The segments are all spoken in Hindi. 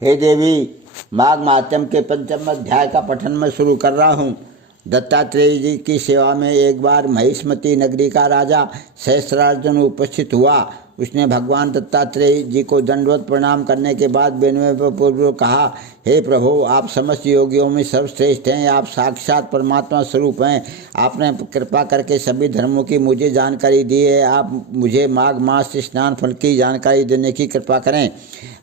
हे देवी, माघ माध्यम के पंचम अध्याय का पठन मैं शुरू कर रहा हूँ। दत्तात्रेय जी की सेवा में एक बार महिष्मती नगरी का राजा सहस्रार्जुन उपस्थित हुआ। उसने भगवान दत्तात्रेय जी को दंडवत प्रणाम करने के बाद विनय पूर्वक कहा, हे प्रभु, आप समस्त योगियों में सर्वश्रेष्ठ हैं। आप साक्षात परमात्मा स्वरूप हैं। आपने कृपा करके सभी धर्मों की मुझे जानकारी दी है। आप मुझे माघ मास स्नान फल की जानकारी देने की कृपा करें।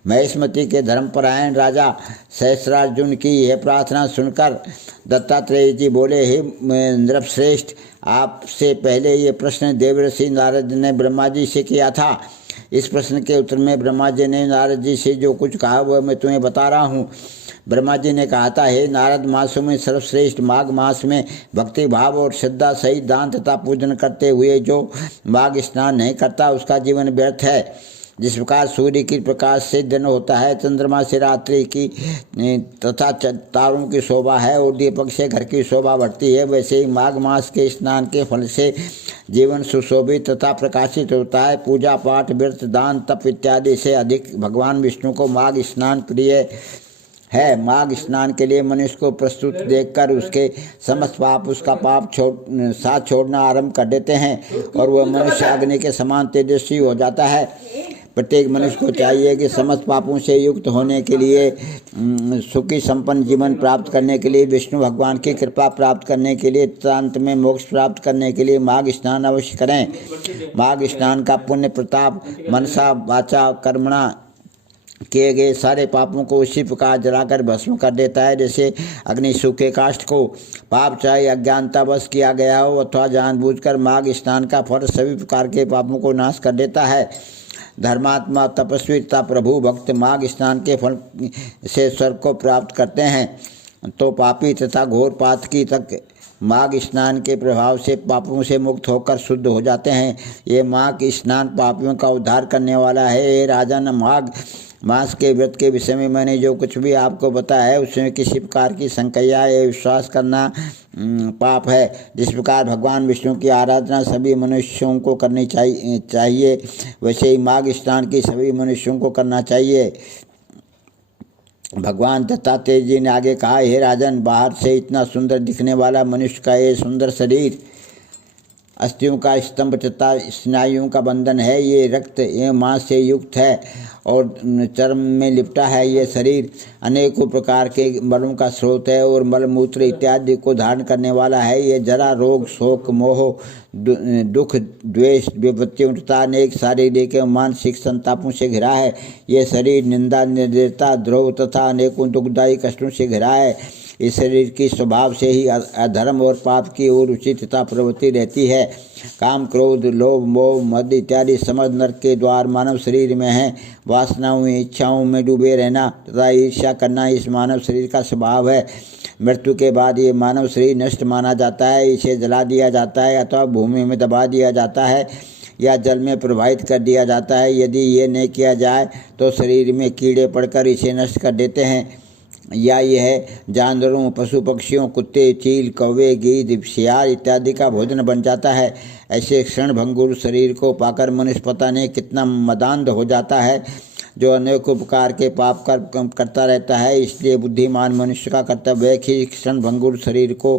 महिष्मती के धर्मपरायण राजा सहस्रार्जुन की यह प्रार्थना सुनकर दत्तात्रेय जी बोले, हे नृपश्रेष्ठ, आपसे पहले ये प्रश्न देवर्षि नारद ने ब्रह्मा जी से किया था। इस प्रश्न के उत्तर में ब्रह्मा जी ने नारद जी से जो कुछ कहा वह मैं तुम्हें बता रहा हूँ। ब्रह्मा जी ने कहा था, हे नारद, मासों में सर्वश्रेष्ठ माघ मास में भक्ति भाव और श्रद्धा सहित दान तथा पूजन करते हुए जो माघ स्नान नहीं करता उसका जीवन व्यर्थ है। जिस प्रकार सूर्य की प्रकाश से दिन होता है, चंद्रमा से रात्रि की तथा तारों की शोभा है और दीपक से घर की शोभा बढ़ती है, वैसे ही माघ मास के स्नान के फल से जीवन सुशोभित तथा प्रकाशित होता है। पूजा पाठ, व्रत, दान, तप इत्यादि से अधिक भगवान विष्णु को माघ स्नान प्रिय है। माघ स्नान के लिए मनुष्य को प्रस्तुत देखकर उसके समस्त पाप उसका पाप साथ छोड़ना आरंभ कर देते हैं और वह मनुष्य अग्नि के समान तेजस्वी हो जाता है। प्रत्येक मनुष्य को चाहिए कि समस्त पापों से युक्त होने के लिए, सुखी संपन्न जीवन प्राप्त करने के लिए, विष्णु भगवान की कृपा प्राप्त करने के लिए, अंत में मोक्ष प्राप्त करने के लिए माघ स्नान अवश्य करें। माघ स्नान का पुण्य प्रताप मनसा वाचा कर्मणा किए गए सारे पापों को उसी प्रकार जलाकर भस्म कर देता है जैसे अग्नि सूखे काष्ठ को। पाप चाहे अज्ञानतावश किया गया हो अथवा जानबूझकर, माघ स्नान का फल सभी प्रकार के पापों को नाश कर देता है। धर्मात्मा, तपस्वी तथा प्रभु भक्त माघ स्नान के फल से स्वर्ग को प्राप्त करते हैं तो पापी तथा घोर पातकी तक माघ स्नान के प्रभाव से पापों से मुक्त होकर शुद्ध हो जाते हैं। ये माघ स्नान पापियों का उद्धार करने वाला है। हे राजन, माघ मास के व्रत के विषय में मैंने जो कुछ भी आपको बताया है उसमें किसी प्रकार की संशय या विश्वास करना पाप है। जिस प्रकार भगवान विष्णु की आराधना सभी मनुष्यों को करनी चाहिए वैसे ही माघ स्नान की सभी मनुष्यों को करना चाहिए। भगवान दत्तात्रेय जी ने आगे कहा, हे राजन, बाहर से इतना सुंदर दिखने वाला मनुष्य का ये सुंदर शरीर अस्थियों का स्तंभ तथा स्नायुओं का बंधन है। ये रक्त एवं मांस से युक्त है और चर्म में लिपटा है। ये शरीर अनेकों प्रकार के मलों का स्रोत है और मलमूत्र इत्यादि को धारण करने वाला है। ये जरा, रोग, शोक, मोह, दुख, द्वेष, विपत्तियों तथा अनेक शारीरिक एवं मानसिक संतापों से घिरा है। ये शरीर निंदा, निर्दयता, द्रोह तथा अनेकों दुखदायी कष्टों से घिरा है। इस शरीर की स्वभाव से ही अधर्म और पाप की ओर रुचि तथा प्रवृत्ति रहती है। काम, क्रोध, लोभ, मोह, मद इत्यादि समस्त नरक के द्वार मानव शरीर में हैं। वासनाओं, इच्छाओं में डूबे रहना तथा ईर्ष्या करना इस मानव शरीर का स्वभाव है। मृत्यु के बाद ये मानव शरीर नष्ट माना जाता है। इसे जला दिया जाता है अथवा भूमि में दबा दिया जाता है या जल में प्रवाहित कर दिया जाता है। यदि ये नहीं किया जाए तो शरीर में कीड़े पड़कर इसे नष्ट कर देते हैं या यह जानवरों, पशु पक्षियों, कुत्ते, चील, कौवे, गीद, सियार इत्यादि का भोजन बन जाता है। ऐसे क्षण भंगुर शरीर को पाकर मनुष्य पता नहीं कितना मदान्ध हो जाता है, जो अनेकों प्रकार के पाप करता रहता है। इसलिए बुद्धिमान मनुष्य का कर्तव्य है कि क्षण भंगुर शरीर को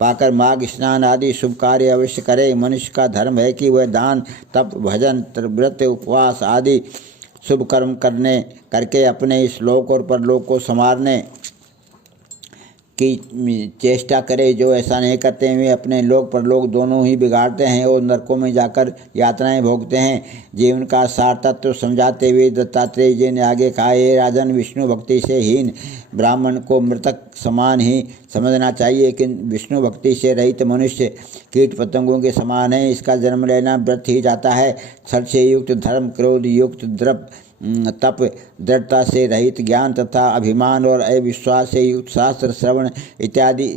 पाकर माघ स्नान आदि शुभ कार्य अवश्य करे। मनुष्य का धर्म है कि वह दान, तप, भजन, व्रत, उपवास आदि शुभ कर्म करके अपने इस लोक और परलोक को संवारने की चेष्टा करे। जो ऐसा नहीं करते हैं वे अपने लोक परलोक दोनों ही बिगाड़ते हैं और नरकों में जाकर यातनाएं भोगते हैं। जीवन का सार तत्व समझाते हुए दत्तात्रेय जी ने आगे कहा, हे राजन, विष्णु भक्ति से हीन ब्राह्मण को मृतक समान ही समझना चाहिए कि विष्णु भक्ति से रहित मनुष्य कीट पतंगों के समान है। इसका जन्म लेना व्यर्थ ही जाता है। छल से युक्त धर्म, क्रोध युक्त तप, दृढ़ता से रहित ज्ञान तथा अभिमान और अविश्वास से युक्त शास्त्र श्रवण इत्यादि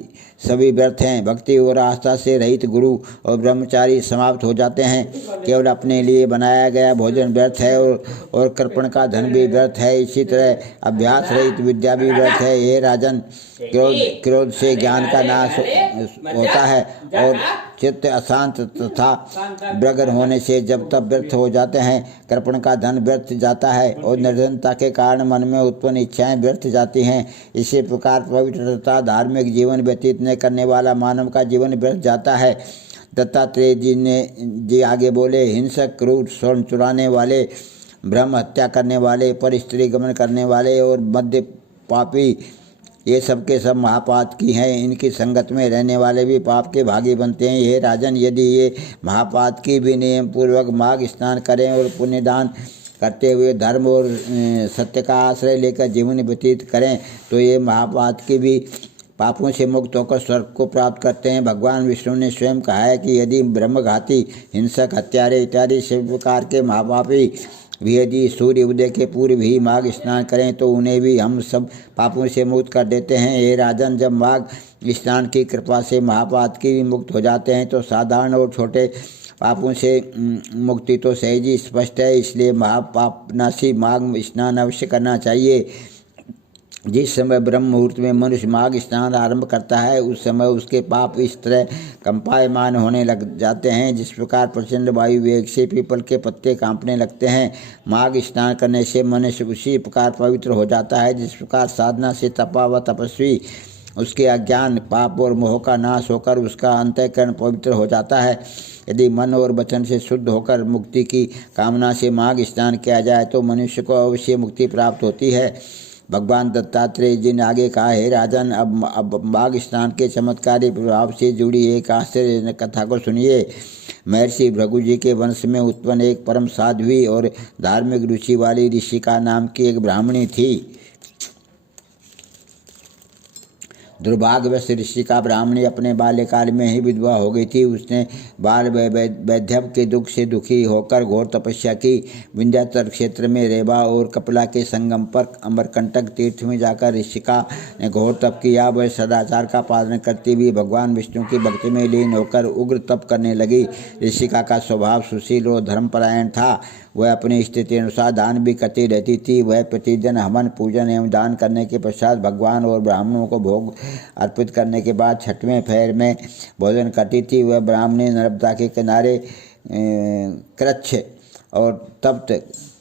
सभी व्यर्थ हैं। भक्ति और आस्था से रहित गुरु और ब्रह्मचारी समाप्त हो जाते हैं। केवल अपने लिए बनाया गया भोजन व्यर्थ है और कृपण का धन भी व्यर्थ है। इसी तरह अभ्यास रहित विद्या भी व्यर्थ है। ये राजन, क्रोध से ज्ञान का नाश होता है और चित्त अशांत तथा व्यग्र होने से जब तब व्यर्थ हो जाते हैं। कृपण का धन व्यर्थ जाता है और निर्धनता के कारण मन में उत्पन्न इच्छाएं व्यर्थ जाती हैं। इसी प्रकार पवित्र तथा धार्मिक जीवन व्यतीत न करने वाला मानव का जीवन व्यर्थ जाता है। दत्तात्रेय जी आगे बोले, हिंसक, क्रूर, स्वर्ण चुराने वाले, ब्रह्म हत्या करने वाले, पर स्त्री गमन करने वाले और मध्य पापी, ये सब के सब महापात की हैं। इनकी संगत में रहने वाले भी पाप के भागी बनते हैं। हे राजन, यदि ये महापात की भी नियम पूर्वक माघ स्नान करें और पुण्यदान करते हुए धर्म और सत्य का आश्रय लेकर जीवन व्यतीत करें तो ये महापात की भी पापों से मुक्त होकर स्वर्ग को प्राप्त करते हैं। भगवान विष्णु ने स्वयं कहा है कि यदि ब्रह्मघाती, हिंसक, हत्यारे इत्यादि सभी प्रकार के महापापी भी यदि सूर्य उदय के पूर्व ही माघ स्नान करें तो उन्हें भी हम सब पापों से मुक्त कर देते हैं। ये राजन, जब माघ स्नान की कृपा से महापात की भी मुक्त हो जाते हैं तो साधारण और छोटे पापों से मुक्ति तो सहज ही स्पष्ट है। इसलिए महापापनाशी माघ स्नान अवश्य करना चाहिए। जिस समय ब्रह्म मुहूर्त में मनुष्य माघ स्नान आरंभ करता है उस समय उसके पाप इस तरह कंपायमान होने लग जाते हैं जिस प्रकार प्रचंड वायु वेग से पीपल के पत्ते कांपने लगते हैं। माघ स्नान करने से मनुष्य उसी प्रकार पवित्र हो जाता है जिस प्रकार साधना से तपा व तपस्वी उसके अज्ञान, पाप और मोह का नाश होकर उसका अंतःकरण पवित्र हो जाता है। यदि मन और वचन से शुद्ध होकर मुक्ति की कामना से माघ स्नान किया जाए तो मनुष्य को अवश्य मुक्ति प्राप्त होती है। भगवान दत्तात्रेय जी ने आगे कहा, हे राजन, अब माघ स्नान के चमत्कारी प्रभाव से जुड़ी एक आश्चर्य कथा को सुनिए। महर्षि भृगु जी के वंश में उत्पन्न एक परम साध्वी और धार्मिक रुचि वाली ऋषिका नाम की एक ब्राह्मणी थी। दुर्भाग्यवश ऋषिका ब्राह्मणी अपने बाल्यकाल में ही विधवा हो गई थी। उसने बाल वैधव्य के दुख से दुखी होकर घोर तपस्या की। विंध्याचल क्षेत्र में रेवा और कपिला के संगम पर अमरकंटक तीर्थ में जाकर ऋषिका ने घोर तप किया। वह सदाचार का पालन करती हुई भगवान विष्णु की भक्ति में लीन होकर उग्र तप करने लगी। ऋषिका का स्वभाव सुशील और धर्मपरायण था। वह अपनी स्थिति अनुसार दान भी करती रहती थी। वह प्रतिदिन हवन, पूजन एवं दान करने के पश्चात भगवान और ब्राह्मणों को भोग अर्पित करने के बाद छठवें पहर में भोजन करती थी। वह ब्राह्मणी नर्मदा के किनारे कृच्छ और तप्त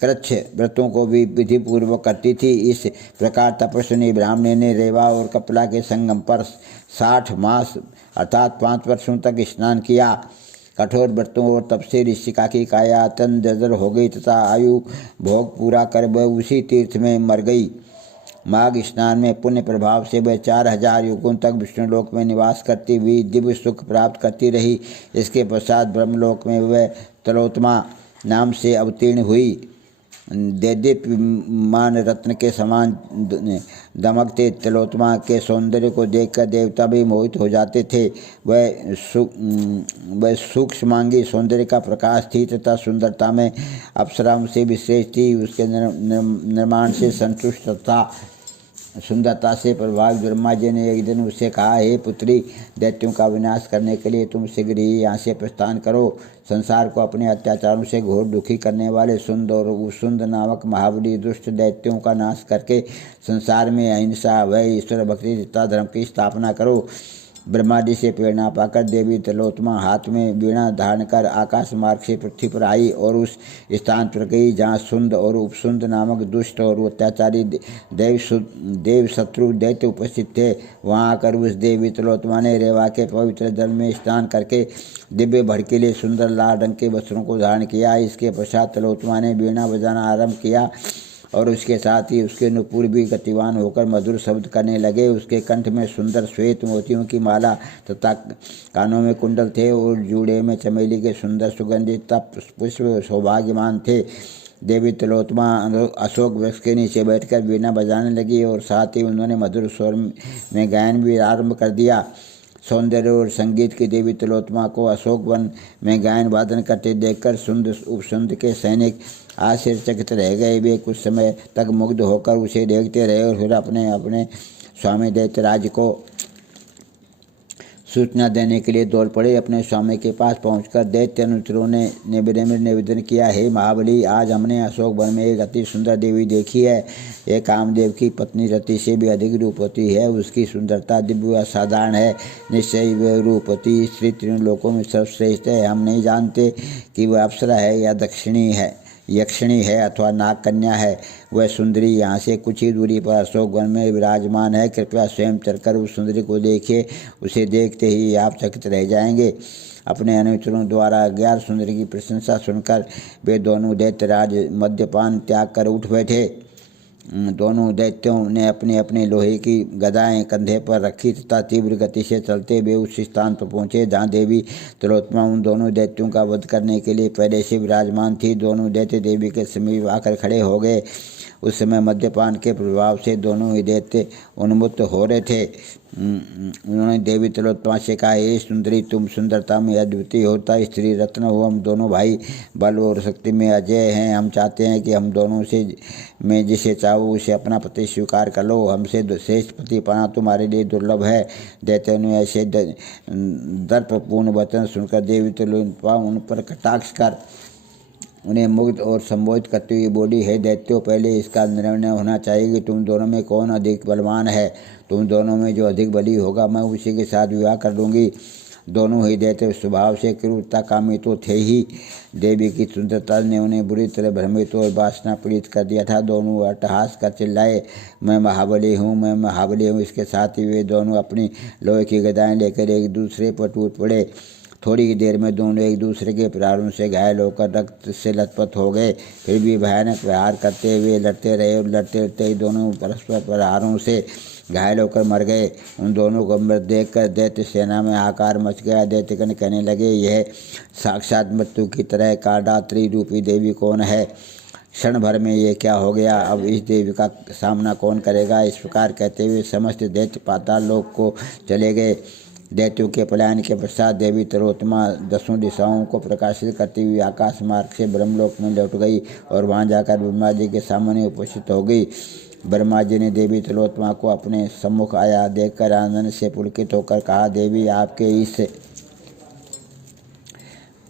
कृच्छ व्रतों को भी विधिपूर्वक करती थी। इस प्रकार तपस्विनी ब्राह्मणी ने रेवा और कपिला के संगम पर 60 मास अर्थात 5 वर्षों तक स्नान किया। कठोर व्रतों और तप से ऋषिका की काया अत्यंत जर्जर हो गई तथा आयु भोग पूरा कर वह उसी तीर्थ में मर गई। माघ स्नान में पुण्य प्रभाव से वह 4000 युगों तक विष्णुलोक में निवास करती हुई दिव्य सुख प्राप्त करती रही। इसके पश्चात ब्रह्मलोक में वह तिलोत्तमा नाम से अवतीर्ण हुई। देदीप्यमान रत्न के समान दमकते तिलोत्तमा के सौंदर्य को देखकर देवता भी मोहित हो जाते थे। वह सूक्ष्मांगी सौंदर्य का प्रकाश थी तथा सुंदरता में अप्सराओं से विशेष थी। उसके निर्माण से संतुष्ट था। सुंदरता से प्रभावित ब्रह्मा जी ने एक दिन उससे कहा, हे पुत्री, दैत्यों का विनाश करने के लिए तुम शीघ्र ही यहाँ से प्रस्थान करो। संसार को अपने अत्याचारों से घोर दुखी करने वाले सुंद और उसुंद नामक महाबली दुष्ट दैत्यों का नाश करके संसार में अहिंसा, भय, ईश्वर भक्ति तथा धर्म की स्थापना करो। ब्रह्मा जी से प्रेरणा पाकर देवी तिलोत्तमा हाथ में वीणा धारण कर आकाश मार्ग से पृथ्वी पर आई और उस स्थान पर गई जहाँ सुंद और उपसुंद नामक दुष्ट और अत्याचारी देव शत्रु दैत्य उपस्थित थे। वहाँ आकर उस देवी तिलोत्तमा ने रेवा के पवित्र जल में स्नान करके दिव्य भड़कीले सुंदर लाल रंग के वस्त्रों को धारण किया। इसके पश्चात तिलोत्तमा ने वीणा बजाना आरंभ किया और उसके साथ ही उसके नुपुर भी गतिवान होकर मधुर शब्द करने लगे। उसके कंठ में सुंदर श्वेत मोतियों की माला तथा कानों में कुंडल थे और जूड़े में चमेली के सुंदर सुगंधित पुष्प सौभाग्यमान थे। देवी तिलोत्तमा अशोक वृक्ष के नीचे बैठकर वीणा बजाने लगी और साथ ही उन्होंने मधुर स्वर में गायन भी आरंभ कर दिया। सौंदर्य और संगीत की देवी तिलोत्तमा को अशोक वन में गायन वादन करते देखकर सुंद उपसुंद के सैनिक आश्चर्यचकित रह गए। वे कुछ समय तक मुग्ध होकर उसे देखते रहे और फिर अपने अपने स्वामी दैत्यराज को सूचना देने के लिए दौड़ पड़े। अपने स्वामी के पास पहुंचकर दैत्य अनुचरों ने निवेदन किया, हे महाबली, आज हमने अशोक वन में एक अति सुंदर देवी देखी है। यह कामदेव की पत्नी रति से भी अधिक रूपवती है। उसकी सुंदरता दिव्य असाधारण है। निश्चय वह रूपवती स्त्री तीनों लोकों में सर्वश्रेष्ठ है। हम नहीं जानते कि वह अप्सरा है या यक्षिणी है अथवा नाग कन्या है। वह सुंदरी यहाँ से कुछ ही दूरी पर अशोक वन में विराजमान है। कृपया स्वयं चलकर उस सुंदरी को देखिए। उसे देखते ही आप चकित रह जाएंगे। अपने अनुचरों द्वारा 11 सुंदरी की प्रशंसा सुनकर वे दोनों दैत्यराज मद्यपान त्याग कर उठ बैठे। दोनों दैत्यों ने अपने अपने लोहे की गदाएं कंधे पर रखी तथा तीव्र गति से चलते हुए उस स्थान पर पहुंचे जहां देवी तिलोत्तमा उन दोनों दैत्यों का वध करने के लिए पहले से विराजमान थी। दोनों दैत्य देवी के समीप आकर खड़े हो गए। उस समय मद्यपान के प्रभाव से दोनों ही दैत्य उन्मुक्त हो रहे थे। उन्होंने देवी तिलोत्तमा से कहा, हे सुंदरी, तुम सुंदरता में अद्वितीय होता स्त्री रत्न हो। हम दोनों भाई बल और शक्ति में अजय हैं। हम चाहते हैं कि हम दोनों से मैं जिसे चाहूँ उसे अपना पति स्वीकार कर लो। हमसे श्रेष्ठ पति पाना तुम्हारे लिए दुर्लभ है। दैत्यों ने ऐसे दर्पपूर्ण वचन सुनकर देवी तिलोत्तमा उन पर कटाक्ष कर उन्हें मुग्ध और संबोधित करते हुए बोली, हे दैत्यों, पहले इसका निर्णय होना चाहिए कि तुम दोनों में कौन अधिक बलवान है। तुम दोनों में जो अधिक बली होगा मैं उसी के साथ विवाह कर दूंगी। दोनों ही दैत्य स्वभाव से क्रूरता कामी तो थे ही। देवी की सुंदरता ने उन्हें बुरी तरह भ्रमित और वासना पीड़ित कर दिया था। दोनों अट्टहास कर चिल्लाए, मैं महाबली हूँ, मैं महाबली हूँ। इसके साथ ही वे दोनों अपनी लोहे की गदाएं लेकर एक दूसरे पर टूट पड़े। थोड़ी ही देर में दोनों एक दूसरे के प्रहारों से घायल होकर रक्त से लथपथ हो गए। फिर भी भयानक प्रहार करते हुए लड़ते रहे और लड़ते लड़ते ही दोनों परस्पर प्रहारों से घायल होकर मर गए। उन दोनों को मृत देखकर दैत्य सेना में आकार मच गया। दैत्यगण कहने लगे, यह साक्षात मृत्यु की तरह कालरात्रि रूपी देवी कौन है? क्षण भर में ये क्या हो गया? अब इस देवी का सामना कौन करेगा? इस प्रकार कहते हुए समस्त दैत्य पाताल लोक को चले गए। दैत्यों के पलायन के पश्चात देवी तिलोत्तमा 10 दिशाओं को प्रकाशित करती हुई आकाश मार्ग से ब्रह्मलोक में लौट गई और वहां जाकर ब्रह्मा जी के सामने उपस्थित हो गई। ब्रह्मा जी ने देवी तिलोत्तमा को अपने सम्मुख आया देखकर आनंद से पुलकित होकर कहा, देवी, आपके इस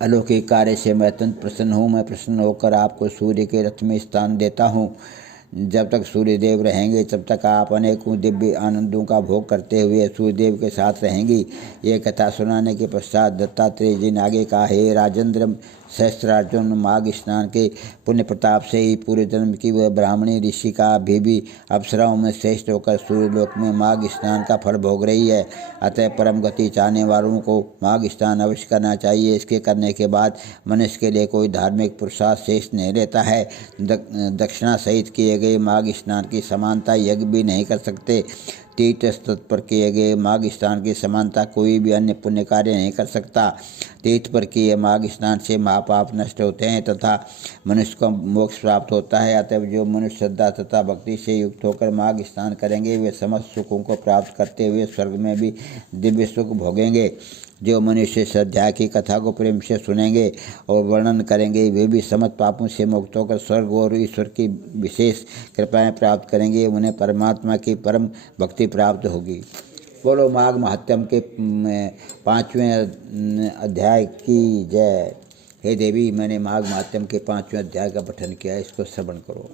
अलौकिक कार्य से मैं अत्यंत प्रसन्न हूँ। मैं प्रसन्न होकर आपको सूर्य के रथ में स्थान देता हूँ। जब तक सूर्यदेव रहेंगे तब तक आप अनेकों दिव्य आनंदों का भोग करते हुए सूर्यदेव के साथ रहेंगी। ये कथा सुनाने के पश्चात दत्तात्रेय जी ने आगे कहा, हे राजेंद्र, सहस्त्रार्जुन, माघ स्नान के पुण्य प्रताप से ही पूरे जन्म की वह ब्राह्मणी ऋषि का भी अप्सराओं में श्रेष्ठ होकर सूर्यलोक में माघ स्नान का फल भोग रही है। अतः परम गति चाहने वालों को माघ स्नान अवश्य करना चाहिए। इसके करने के बाद मनुष्य के लिए कोई धार्मिक पुरुषार्थ शेष नहीं रहता है। दक्षिणा सहित किए गए माघ स्नान की समानता यज्ञ भी नहीं कर सकते। तीर्थ स्थल पर किए गए माघ स्नान की समानता कोई भी अन्य पुण्य कार्य नहीं कर सकता। तीर्थ पर किए माघ स्नान से महापाप नष्ट होते हैं तथा मनुष्य को मोक्ष प्राप्त होता है। अतः जो मनुष्य श्रद्धा तथा भक्ति से युक्त होकर माघ स्नान करेंगे वे समस्त सुखों को प्राप्त करते हुए स्वर्ग में भी दिव्य सुख भोगेंगे। जो मनुष्य श्रद्धा की कथा को प्रेम से सुनेंगे और वर्णन करेंगे वे भी समस्त पापों से मुक्त होकर स्वर्ग और ईश्वर की विशेष कृपाएं प्राप्त करेंगे। उन्हें परमात्मा की परम भक्ति प्राप्त होगी। बोलो माघ महात्म्य के 5वें अध्याय की जय। हे देवी, मैंने माघ महात्म्य के 5वें अध्याय का पठन किया, इसको श्रवण करो।